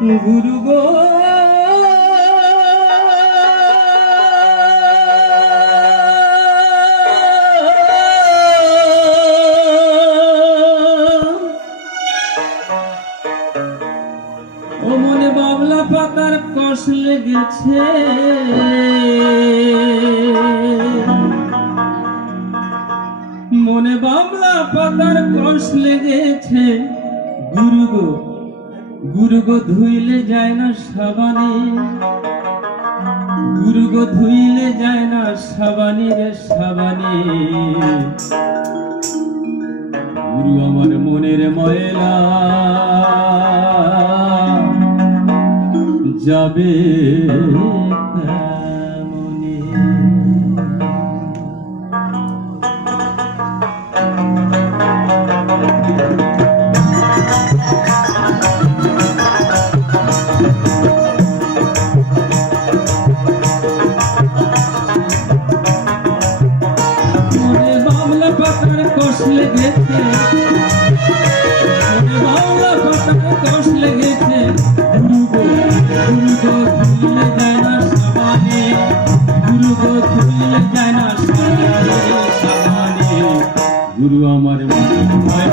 গুরু গো। মনে বাবলা পাতার কষ লেগেছে। মনে বাবলা পাতার কষ লেগেছে। গুরু গো। গুরু গো ধুইলে যায় না সাবানি গুরু গো ধুইলে যায় না সাবানি রে সাবানি গুরু আমার মনের ময়লা, যাবে? লেগেছে। মনে বাউলা পাতায় গুরু আমার মনে